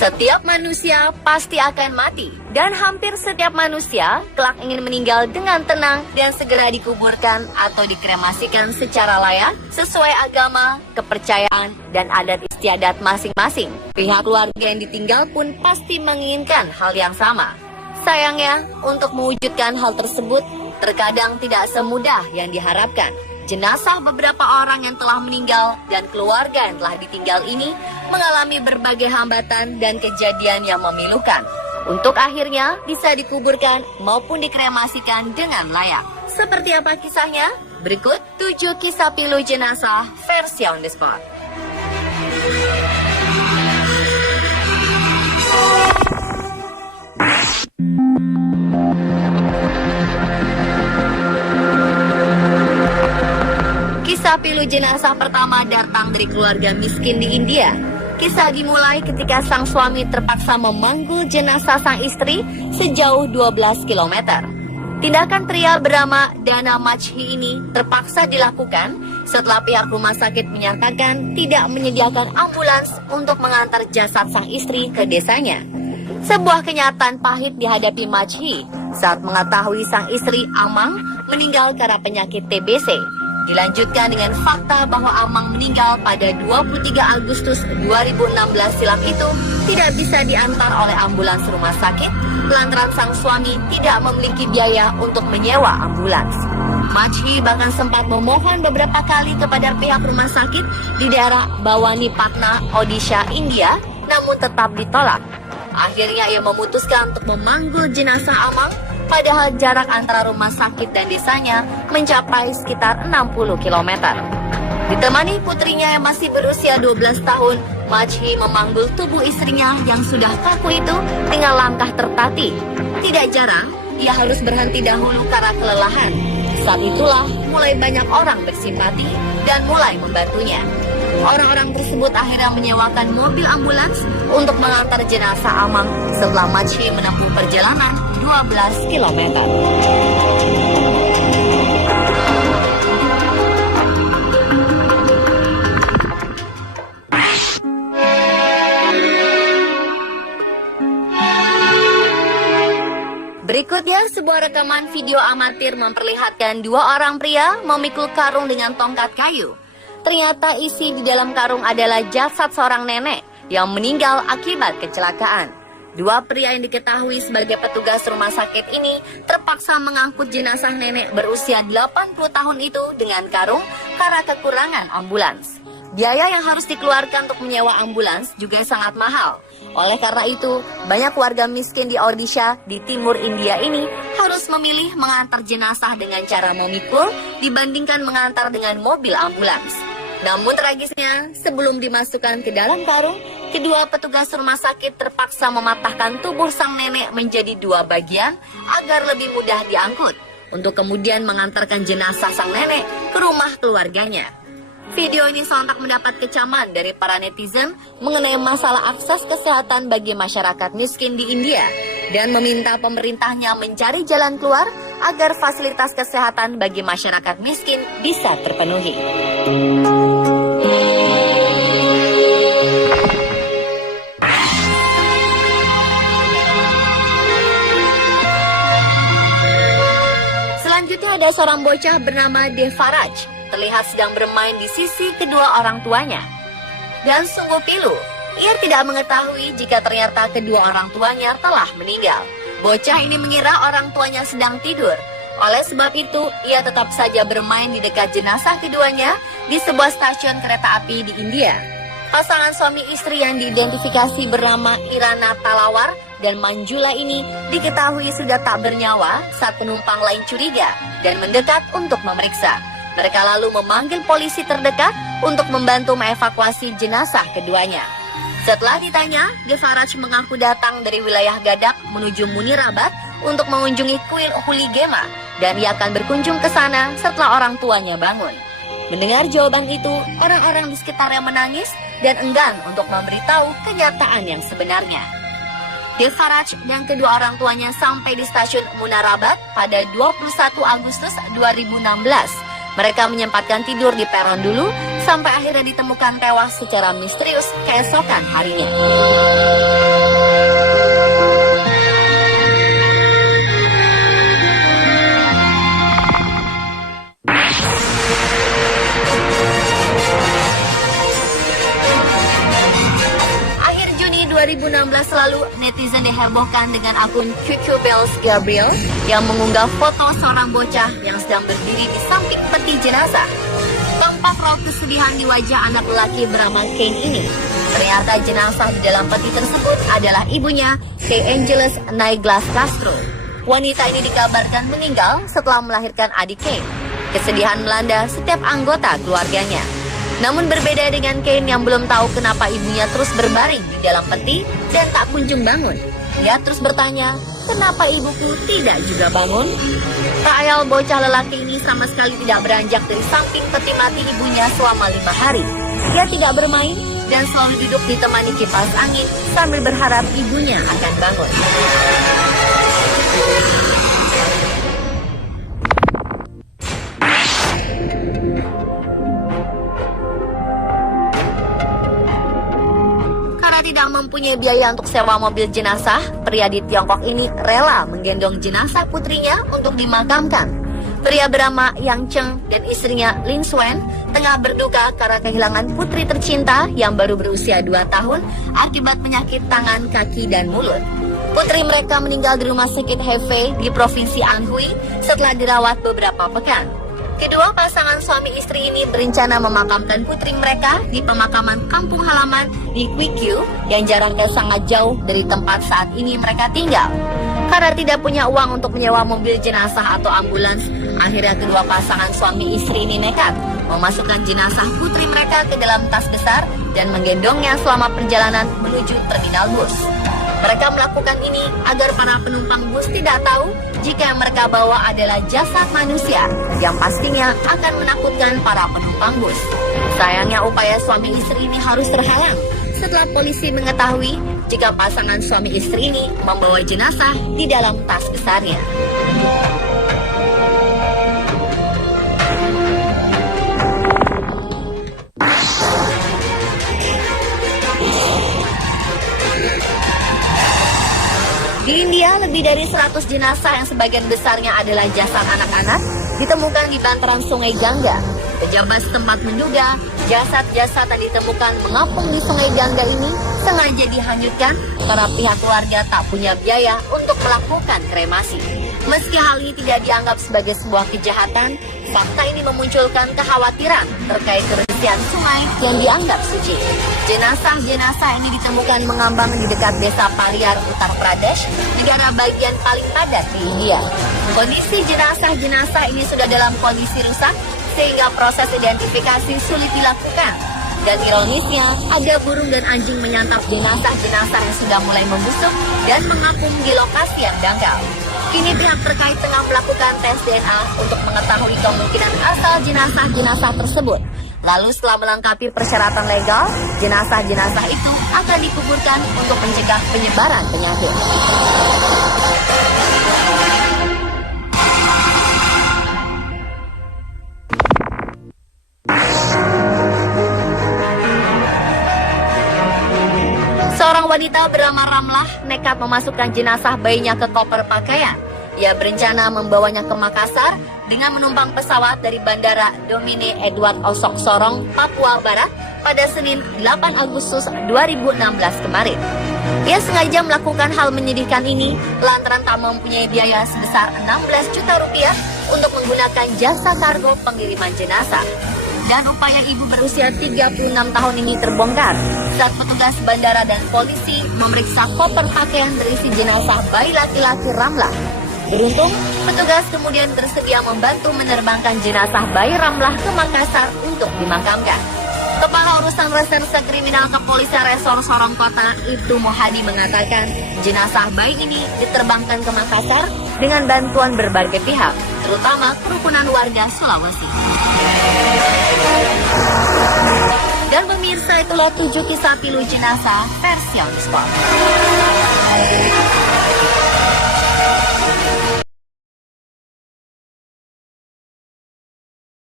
Setiap manusia pasti akan mati, dan hampir setiap manusia kelak ingin meninggal dengan tenang dan segera dikuburkan atau dikremasikan secara layak sesuai agama, kepercayaan, dan adat istiadat masing-masing. Pihak keluarga yang ditinggal pun pasti menginginkan hal yang sama. Sayangnya, untuk mewujudkan hal tersebut terkadang tidak semudah yang diharapkan. Jenazah beberapa orang yang telah meninggal dan keluarga yang telah ditinggal ini mengalami berbagai hambatan dan kejadian yang memilukan untuk akhirnya bisa dikuburkan maupun dikremasikan dengan layak. Seperti apa kisahnya? Berikut 7 kisah pilu jenazah versi on the spot. Kisah pilu jenazah pertama datang dari keluarga miskin di India. Kisah dimulai ketika sang suami terpaksa memanggul jenazah sang istri sejauh 12 km. Tindakan pria bernama Dana Majhi ini terpaksa dilakukan setelah pihak rumah sakit menyatakan tidak menyediakan ambulans untuk mengantar jasad sang istri ke desanya. Sebuah kenyataan pahit dihadapi Majhi saat mengetahui sang istri Amang meninggal karena penyakit TBC. Dilanjutkan dengan fakta bahwa Amang meninggal pada 23 Agustus 2016 silam itu tidak bisa diantar oleh ambulans rumah sakit lantaran sang suami tidak memiliki biaya untuk menyewa ambulans. Majhi bahkan sempat memohon beberapa kali kepada pihak rumah sakit di daerah Bawani Patna, Odisha, India, namun tetap ditolak. Akhirnya ia memutuskan untuk memanggul jenazah Amang, padahal jarak antara rumah sakit dan desanya mencapai sekitar 60 km. Ditemani putrinya yang masih berusia 12 tahun, Majhi memanggul tubuh istrinya yang sudah kaku itu dengan langkah tertatih. Tidak jarang, ia harus berhenti dahulu karena kelelahan. Saat itulah mulai banyak orang bersimpati dan mulai membantunya. Orang-orang tersebut akhirnya menyewakan mobil ambulans untuk mengantar jenazah Amang setelah Majhi menempuh perjalanan 12 km. Berikutnya, sebuah rekaman video amatir memperlihatkan 2 orang pria memikul karung dengan tongkat kayu. Ternyata isi di dalam karung adalah jasad seorang nenek yang meninggal akibat kecelakaan. 2 pria yang diketahui sebagai petugas rumah sakit ini terpaksa mengangkut jenazah nenek berusia 80 tahun itu dengan karung karena kekurangan ambulans. Biaya yang harus dikeluarkan untuk menyewa ambulans juga sangat mahal. Oleh karena itu, banyak warga miskin di Odisha di timur India ini harus memilih mengantar jenazah dengan cara memikul dibandingkan mengantar dengan mobil ambulans. Namun tragisnya, sebelum dimasukkan ke dalam karung, kedua petugas rumah sakit terpaksa mematahkan tubuh sang nenek menjadi 2 bagian agar lebih mudah diangkut, untuk kemudian mengantarkan jenazah sang nenek ke rumah keluarganya. Video ini sontak mendapat kecaman dari para netizen mengenai masalah akses kesehatan bagi masyarakat miskin di India dan meminta pemerintahnya mencari jalan keluar agar fasilitas kesehatan bagi masyarakat miskin bisa terpenuhi. Selanjutnya ada seorang bocah bernama Devaraj terlihat sedang bermain di sisi kedua orang tuanya. Dan sungguh pilu, ia tidak mengetahui jika ternyata kedua orang tuanya telah meninggal. Bocah ini mengira orang tuanya sedang tidur. Oleh sebab itu, ia tetap saja bermain di dekat jenazah keduanya di sebuah stasiun kereta api di India. Pasangan suami istri yang diidentifikasi bernama Irana Talawar dan Manjula ini diketahui sudah tak bernyawa saat penumpang lain curiga dan mendekat untuk memeriksa. Mereka lalu memanggil polisi terdekat untuk membantu mengevakuasi jenazah keduanya. Setelah ditanya, Devaraj mengaku datang dari wilayah Gadak menuju Munirabat untuk mengunjungi kuil Huligema dan ia akan berkunjung ke sana setelah orang tuanya bangun. Mendengar jawaban itu, orang-orang di sekitarnya menangis dan enggan untuk memberitahu kenyataan yang sebenarnya. Devaraj dan kedua orang tuanya sampai di stasiun Munirabat pada 21 Agustus 2016. Mereka menyempatkan tidur di peron dulu sampai akhirnya ditemukan tewas secara misterius keesokan harinya. Akhir Juni 2016 lalu, netizen dihebohkan dengan akun Cucubels Gabriel yang mengunggah foto seorang bocah yang sedang berdiri di samping peti jenazah. Tampak raut kesedihan di wajah anak lelaki bernama Kane ini. Ternyata jenazah di dalam peti tersebut adalah ibunya, Kay Angeles Naiglas Castro. Wanita ini dikabarkan meninggal setelah melahirkan adik Kane. Kesedihan melanda setiap anggota keluarganya. Namun berbeda dengan Kane yang belum tahu kenapa ibunya terus berbaring di dalam peti dan tak kunjung bangun. Dia terus bertanya, kenapa ibuku tidak juga bangun? Tak ayal bocah lelaki ini sama sekali tidak beranjak dari samping peti mati ibunya selama 5 hari. Dia tidak bermain dan selalu duduk ditemani kipas angin sambil berharap ibunya akan bangun. Tidak mempunyai biaya untuk sewa mobil jenazah, pria di Tiongkok ini rela menggendong jenazah putrinya untuk dimakamkan. Pria bernama Yang Cheng dan istrinya Lin Swen tengah berduka karena kehilangan putri tercinta yang baru berusia 2 tahun akibat penyakit tangan, kaki, dan mulut. Putri mereka meninggal di rumah sakit Hefei di Provinsi Anhui setelah dirawat beberapa pekan. Kedua pasangan suami istri ini berencana memakamkan putri mereka di pemakaman kampung halaman di Guikyu yang jaraknya sangat jauh dari tempat saat ini mereka tinggal. Karena tidak punya uang untuk menyewa mobil jenazah atau ambulans, akhirnya kedua pasangan suami istri ini nekat memasukkan jenazah putri mereka ke dalam tas besar dan menggendongnya selama perjalanan menuju terminal bus. Mereka melakukan ini agar para penumpang bus tidak tahu jika yang mereka bawa adalah jasad manusia yang pastinya akan menakutkan para penumpang bus. Sayangnya upaya suami istri ini harus terhalang setelah polisi mengetahui jika pasangan suami istri ini membawa jenazah di dalam tas besarnya. Di India, lebih dari 100 jenazah yang sebagian besarnya adalah jasad anak-anak ditemukan di bantaran Sungai Gangga. Pejabat setempat menduga jasad-jasad yang ditemukan mengapung di Sungai Gangga ini sengaja dihanyutkan karena pihak keluarga tak punya biaya untuk melakukan kremasi. Meski hal ini tidak dianggap sebagai sebuah kejahatan, fakta ini memunculkan kekhawatiran terkait kebersihan sungai yang dianggap suci. Jenazah-jenazah ini ditemukan mengambang di dekat desa Paliar, Uttar Pradesh, negara bagian paling padat di India. Kondisi jenazah-jenazah ini sudah dalam kondisi rusak, sehingga proses identifikasi sulit dilakukan. Dan ironisnya, ada burung dan anjing menyantap jenazah-jenazah yang sudah mulai membusuk dan mengapung di lokasi yang dangkal. Kini pihak terkait tengah melakukan tes DNA untuk mengetahui kemungkinan asal jenazah-jenazah tersebut. Lalu setelah melengkapi persyaratan legal, jenazah-jenazah itu akan dikuburkan untuk mencegah penyebaran penyakit. Seorang wanita bernama Ramlah nekat memasukkan jenazah bayinya ke koper pakaian. Ia berencana membawanya ke Makassar dengan menumpang pesawat dari Bandara Domine Edward Osok Sorong, Papua Barat pada Senin 8 Agustus 2016 kemarin. Ia sengaja melakukan hal menyedihkan ini lantaran tak mempunyai biaya sebesar 16 juta rupiah untuk menggunakan jasa kargo pengiriman jenazah. Dan upaya ibu berusia 36 tahun ini terbongkar saat petugas bandara dan polisi memeriksa koper pakaian berisi jenazah bayi laki-laki Ramlah. Beruntung, petugas kemudian bersedia membantu menerbangkan jenazah bayi Ramlah ke Makassar untuk dimakamkan. Kepala Urusan Reserse Kriminal Kepolisian Resor Sorong Kota, Ibtu Mohadi mengatakan jenazah bayi ini diterbangkan ke Makassar dengan bantuan berbagai pihak, terutama kerukunan warga Sulawesi. Dan pemirsa, itulah 7 kisah pilu jenazah versi on the spot.